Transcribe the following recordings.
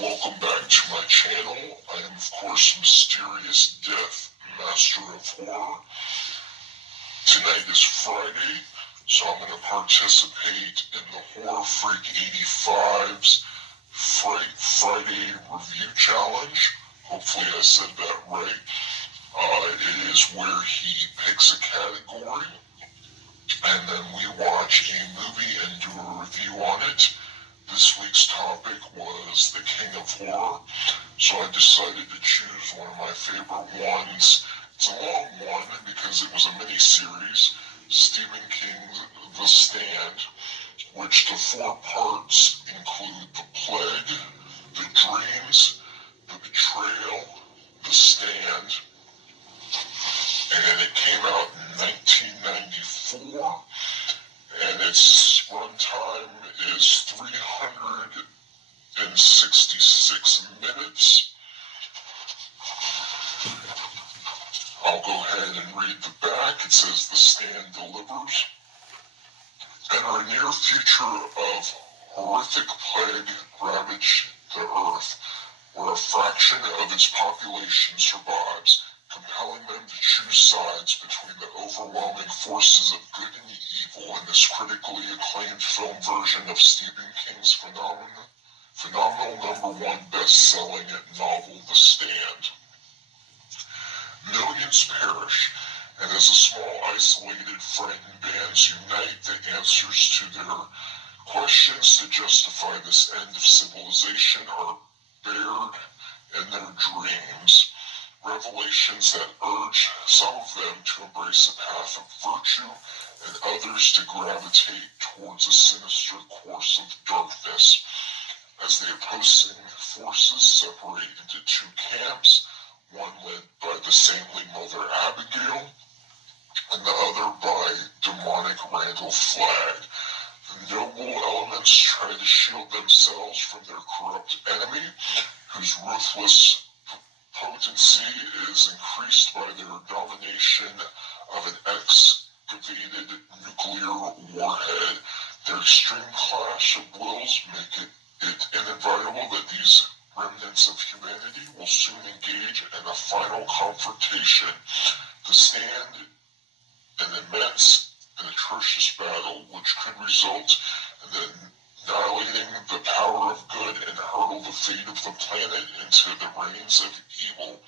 Welcome back to my channel. I am, of course, Mysterious Death, Master of Horror. Tonight is Friday, so I'm going to participate in the Horror Freak 85's Fright Friday Review Challenge. Hopefully I said that right. It is where he picks a category, and then we watch a movie and do a review on it. This week's topic was the King of Horror, so I decided to choose one of my favorite ones. It's a long one because it was a mini-series, Stephen King's The Stand, which the 4 parts include The Plague, The Dreams, The Betrayal, The Stand, and it came out in 1994. And its runtime is 366 minutes. I'll go ahead and read the back. It says, The Stand delivers. In our near future of horrific plague ravaged the earth, where a fraction of its population survives, compelling them to choose sides between the overwhelming forces of good and evil in this critically acclaimed film version of Stephen King's phenomenal #1 best-selling novel, The Stand. Millions perish, and as a small, isolated, frightened bands unite, the answers to their questions to justify this end of civilization are bared in their dreams. Revelations that urge some of them to embrace a path of virtue and others to gravitate towards a sinister course of darkness. As the opposing forces separate into 2 camps, one led by the saintly Mother Abigail and the other by demonic Randall Flagg. The noble elements try to shield themselves from their corrupt enemy, whose ruthless potency is increased by their domination of an excavated nuclear warhead. Their extreme clash of wills make it inevitable that these remnants of humanity will soon engage in a final confrontation to stand an immense and atrocious battle which could result in the annihilating the power of good and hurtle the fate of the planet into the reigns of evil.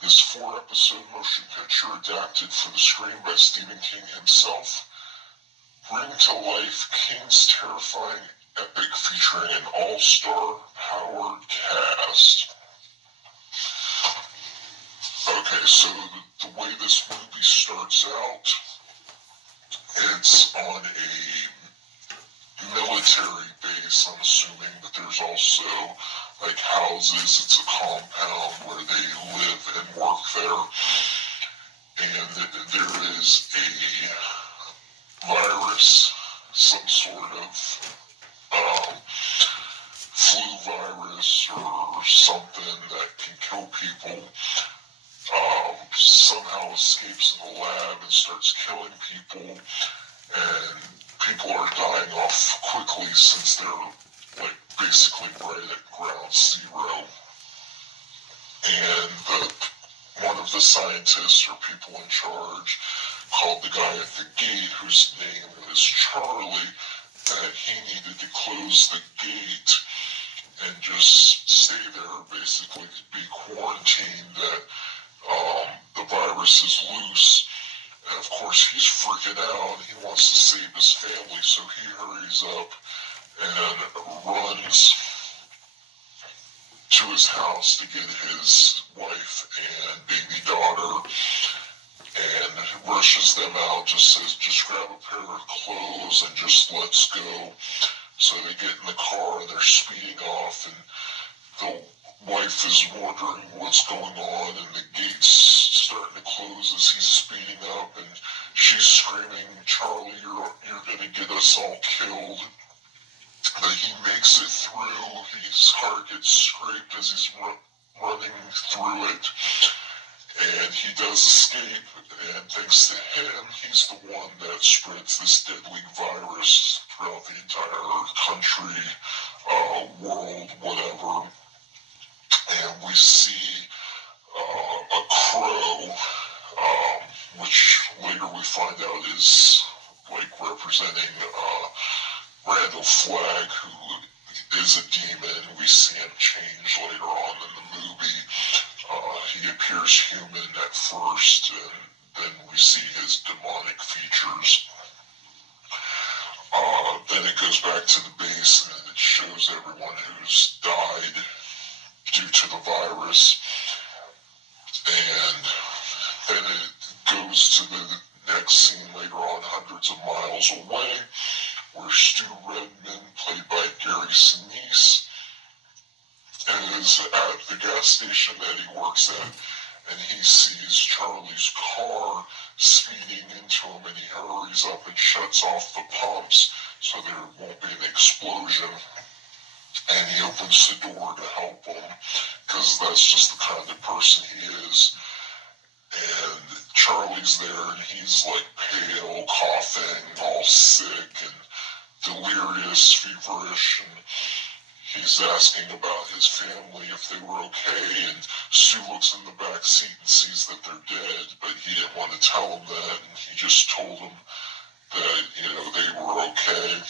This 4-episode motion picture, adapted for the screen by Stephen King himself, bring to life King's terrifying epic featuring an all-star powered cast. Okay, so the way this movie starts out, it's on a military base, I'm assuming, but there's also like houses. It's a compound where they live and work there, and there is a virus, some sort of flu virus or something that can kill people, somehow escapes in the lab and starts killing people, and people are dying off quickly since they're like basically right at ground zero. And one of the scientists or people in charge called the guy at the gate, whose name is Charlie, that he needed to close the gate and just stay there, basically be quarantined, that the virus is loose. And of course he's freaking out. He wants to save his family, so he hurries up and runs to his house to get his wife and baby daughter, and rushes them out, just says, just grab a pair of clothes and just let's go. So they get in the car and they're speeding off, and the wife is wondering what's going on, and the gate's starting to close as he's speeding up, and she's screaming, Charlie, you're gonna get us all killed. But he makes it through. His heart gets scraped as he's running through it, and he does escape, and thanks to him, he's the one that spreads this deadly virus throughout the entire country world, whatever, and we see a crow, which later we find out is like representing Randall Flagg, who is a demon. We see him change later on in the movie. He appears human at first, and then we see his demonic features. Then it goes back to the base, and it shows everyone who's died due to the virus. And then it goes to the next scene later on, hundreds of miles away, where Stu Redman, played by Gary Sinise, is at the gas station that he works at, and he sees Charlie's car speeding into him, and he hurries up and shuts off the pumps so there won't be an explosion. And he opens the door to help him, because that's just the kind of person he is. And Charlie's there, and he's like pale, coughing, all sick and delirious, feverish, and he's asking about his family, if they were okay, and Stu looks in the back seat and sees that they're dead, but he didn't want to tell him that, and he just told him that, they were okay.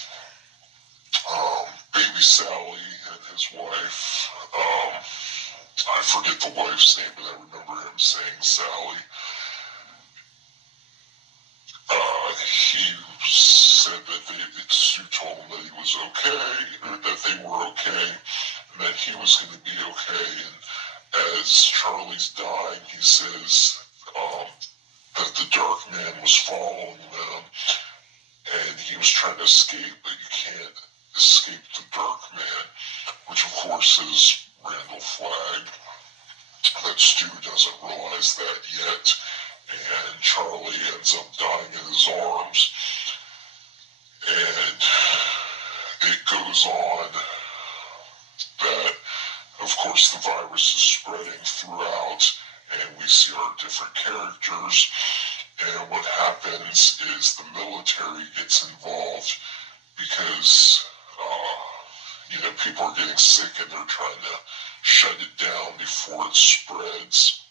Baby Sally and his wife, I forget the wife's name, but I remember him saying Sally. He said that Stu told him that he was okay, or that they were okay, and that he was going to be okay. And as Charlie's dying, he says that the Dark Man was following them, and he was trying to escape, but you can't escape the Dark Man, which of course is Randall Flagg. That Stu doesn't realize that yet, and Charlie ends up dying in his arms. And it goes on that, of course, the virus is spreading throughout, and we see our different characters. And what happens is the military gets involved because, people are getting sick and they're trying to shut it down before it spreads.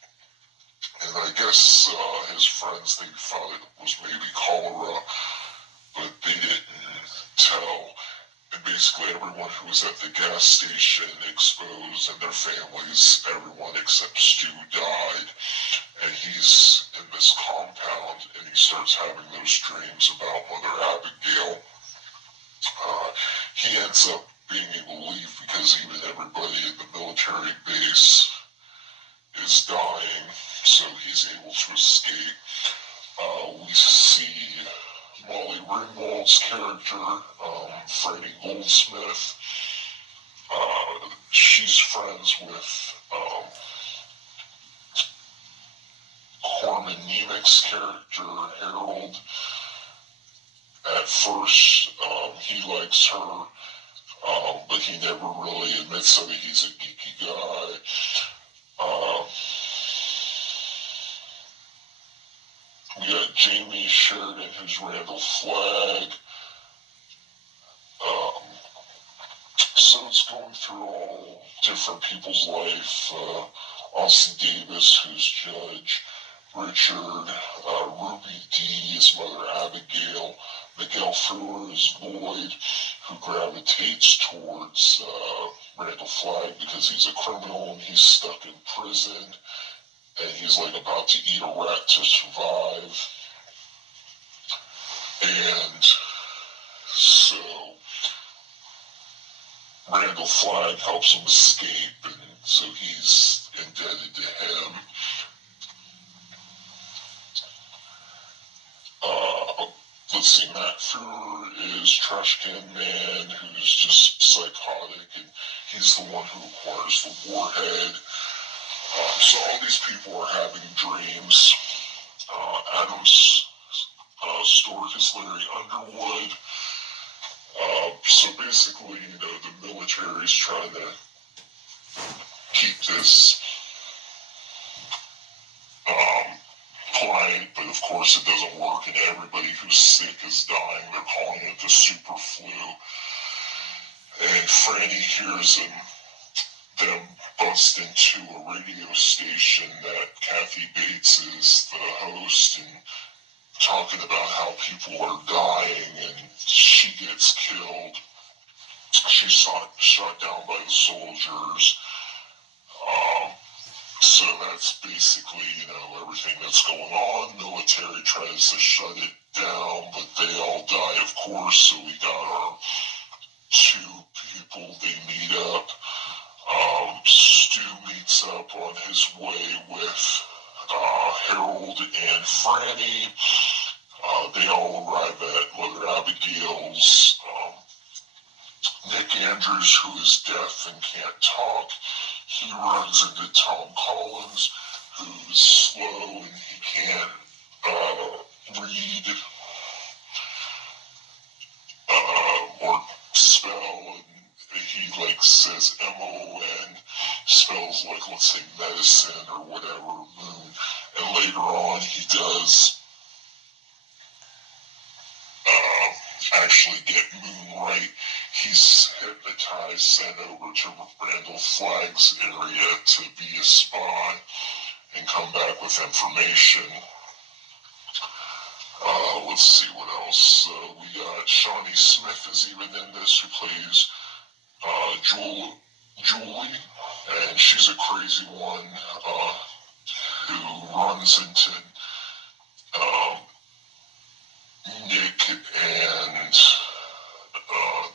And I guess his friends, they thought it was maybe cholera, but they didn't tell. And basically everyone who was at the gas station exposed, and their families, everyone except Stu, died. And he's in this compound, and he starts having those dreams about Mother Abigail. He ends up being able to leave because even everybody in the military base is dying, so he's able to escape. We see Molly Ringwald's character, Freddie Goldsmith. She's friends with Corman Nemec's character, Harold. At first, he likes her, but he never really admits that he's a geeky guy. We got Jamie Sheridan, who's Randall Flagg. So it's going through all different people's life. Austin Davis, who's Judge. Richard, Ruby D is Mother Abigail. Miguel Frewer is Lloyd, who gravitates towards Randall Flagg because he's a criminal and he's stuck in prison. And he's like about to eat a rat to survive. And so Randall Flagg helps him escape, and so he's indebted to him. Let's see, Matt Frewer is Trash Can Man, who's just psychotic, and he's the one who acquires the warhead. So all these people are having dreams. Adam's Stewart is Larry Underwood. So basically, the military is trying to keep this quiet, but of course it doesn't work, and everybody who's sick is dying. They're calling it the super flu. and Franny hears them bust into a radio station that Kathy Bates is the host, and talking about how people are dying and she gets killed. She's shot down by the soldiers. So that's basically, everything that's going on. Military tries to shut it down, but they all die, of course. So we got our two people, they meet up. Stu meets up on his way with Harold and Franny. They all arrive at Mother Abigail's. Nick Andrews, who is deaf and can't talk, he runs into Tom Collins, who's slow and he can't read or spell, and he says M-O-N, spells let's say medicine or whatever, moon, and later on he does actually get moon right. He's hypnotized, sent over to Randall Flagg's area to be a spy and come back with information. Let's see what else. We got Shawnee Smith is even in this, who plays Julie, and she's a crazy one who runs into Nick and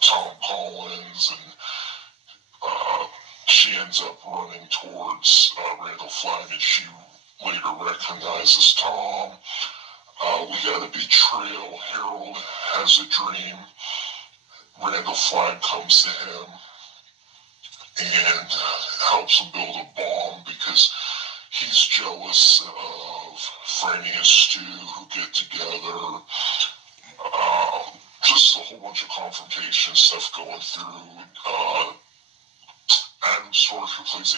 Tom Collins, and she ends up running towards Randall Flagg, and she later recognizes Tom. We got a betrayal. Harold has a dream. Randall Flagg comes to him and helps him build a bomb because he's jealous of Franny and Stu, who get together. Just a whole bunch of confrontation stuff going through. Adam Storch, who plays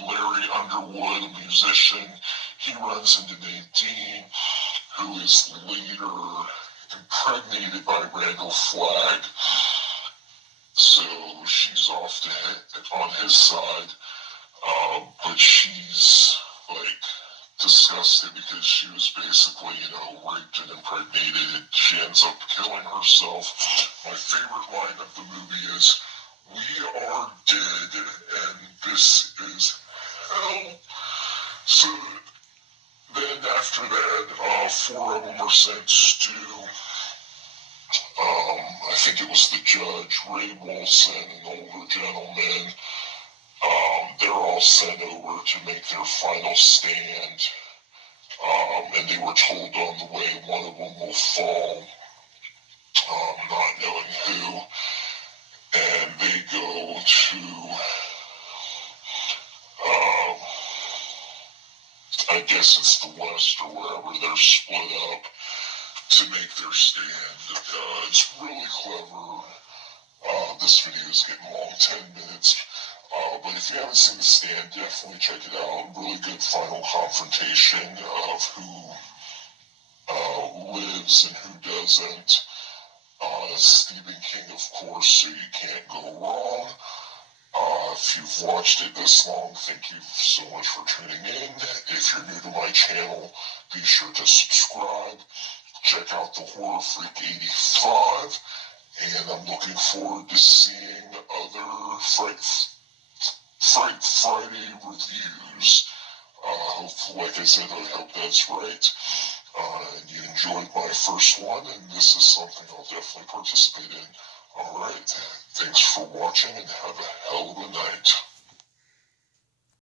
Larry Underwood, a musician, he runs into Nadine, who is later impregnated by Randall Flagg. So she's off on his side, but she's disgusted because she was basically, raped and impregnated. She ends up killing herself. My favorite line of the movie is, "We are dead, and this is hell." So then after that, 4 of them are sent to, I think it was the judge, Ray Wilson, an older gentleman. They're all sent over to make their final stand, and they were told on the way one of them will fall, not knowing who, and they go to, I guess it's the West or wherever, they're split up to make their stand. It's really clever. This video is getting long, 10 minutes. But if you haven't seen The Stand, definitely check it out. Really good final confrontation of who lives and who doesn't. Stephen King, of course, so you can't go wrong. If you've watched it this long, thank you so much for tuning in. If you're new to my channel, be sure to subscribe. Check out THEHORRORFREAK85. And I'm looking forward to seeing other Fright Friday reviews. Hopefully, like I said, I hope that's right. And you enjoyed my first one, and this is something I'll definitely participate in. Alright, thanks for watching, and have a hell of a night.